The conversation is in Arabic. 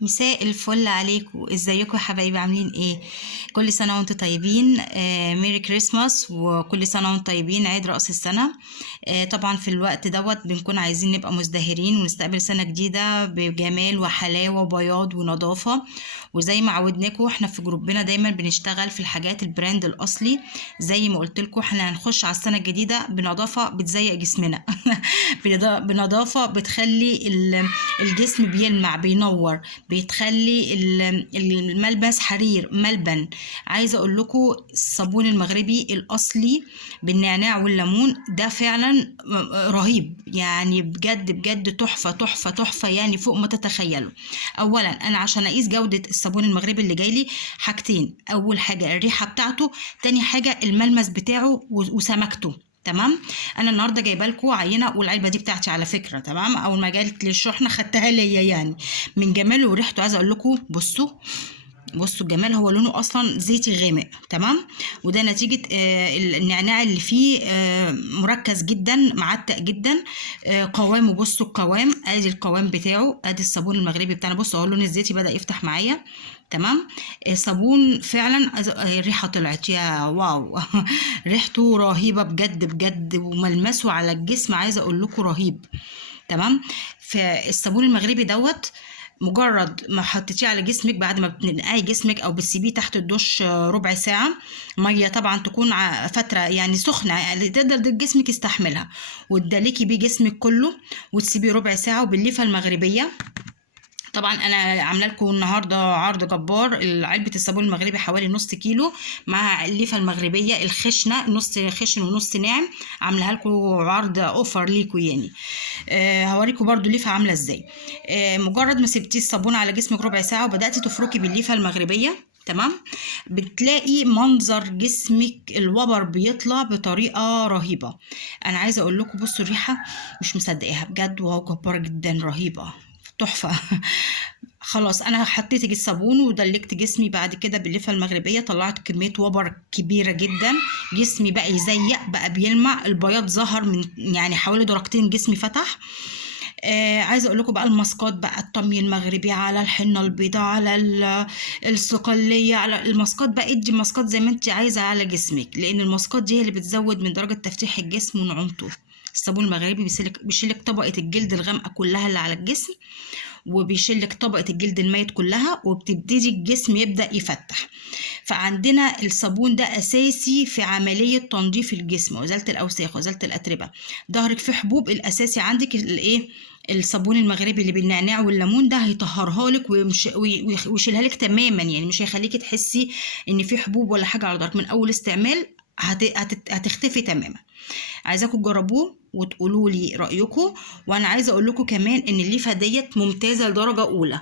مساء الفل عليكم، ازيكم يا حبايبي؟ عاملين ايه؟ كل سنه وانتم طيبين. ميري كريسماس، وكل سنه وانتم طيبين، عيد رأس السنه. طبعا في الوقت دوت بنكون عايزين نبقى مزدهرين ونستقبل سنه جديده بجمال وحلاوه وبياض ونظافه. وزي ما عودناكم احنا في جروبنا دايما بنشتغل في الحاجات البراند الاصلي. زي ما قلت لكم احنا هنخش على السنه الجديده بنظافه بتزيق جسمنا. بنظافه بتخلي الجسم بيلمع بينور، بتخلي الملبس حرير ملبن. عايزه اقول لكم الصابون المغربي الاصلي بالنعناع والليمون ده فعلا رهيب، يعني بجد بجد تحفه تحفه تحفه، يعني فوق ما تتخيلوا. اولا انا عشان اقيس جوده الصابون المغربي اللي جاي لي حاجتين: اول حاجه الريحه بتاعته، تاني حاجه الملمس بتاعه وسمكته. تمام. انا النهارده جايبه لكم عينه، والعلبه دي بتاعتي على فكره. تمام. اول ما جالت لي الشحنه خدتها ليا، يعني من جماله وريحته. عايزه اقول لكم بصوا، بصوا الجمال، هو لونه اصلا زيتي غامق. تمام. وده نتيجه النعناع اللي فيه مركز جدا، معتق جدا. قوامه، بصوا القوام، ادي القوام بتاعه، ادي الصابون المغربي بتاعنا. بصوا اهو اللون الزيتي بدا يفتح معايا. تمام. صابون فعلا. الريحه طلعت يا واو. ريحته رهيبه بجد بجد، وملمسه على الجسم عايزه اقول لكم رهيب. تمام. فالصابون المغربي دوت مجرد ما حطيتيه على جسمك بعد ما بتنقعي جسمك او بتسيبيه تحت الدش ربع ساعه، ميه طبعا تكون فتره يعني سخنه اللي تقدر جسمك يستحملها، وتدلكي بيه جسمك كله وتسيبيه ربع ساعه. وبالليفه المغربيه، طبعا انا عامله لكم النهارده عرض جبار. علبه الصابون المغربي حوالي نص كيلو، مع الليفه المغربيه الخشنه، نص خشن ونص ناعم. عاملاها لكم عرض اوفر ليكم يعني. هوريكم برضو الليفه عامله ازاي. مجرد ما سبتي الصابون على جسمك ربع ساعه وبداتي تفركي بالليفه المغربيه، تمام، بتلاقي منظر جسمك الوبر بيطلع بطريقه رهيبه. انا عايزه اقول لكم بصوا الريحه، مش مصدقاها بجد، واو جباره جدا رهيبه تحفه. خلاص انا حطيت الصابون ودلكت جسمي بعد كده بالليفه المغربيه، طلعت كميه وبر كبيره جدا. جسمي بقى يزيق، بقى بيلمع، البياض ظهر من يعني حوالي درجتين، جسمي فتح. عايزه اقول لكم بقى الماسكات، بقى الطمي المغربي على الحنه البيضاء على الصقليه، على الماسكات بقى، ادي ماسكات زي ما انت عايزه على جسمك، لان الماسكات دي هي اللي بتزود من درجه تفتيح الجسم ونعومته. الصابون المغربي بيشيلك طبقه الجلد الغامقه كلها اللي على الجسم، وبيشيلك طبقة الجلد الميت كلها، وبتبتدي الجسم يبدأ يفتح. فعندنا الصابون ده أساسي في عملية تنظيف الجسم وإزالة الأوساخ وإزالة الأتربة. ظهرك في حبوب، الأساسي عندك الإيه؟ الصابون المغربي اللي بالنعناع والليمون ده هيطهرها لك ويشيلها لك تماما، يعني مش هيخليكي تحسي ان في حبوب ولا حاجه على ظهرك. من اول استعمال هتختفي تماما. عايزاكم تجربوه وتقولوا لي رايكم. وانا عايزه اقول لكم كمان ان الليفه ديت ممتازه لدرجه اولى،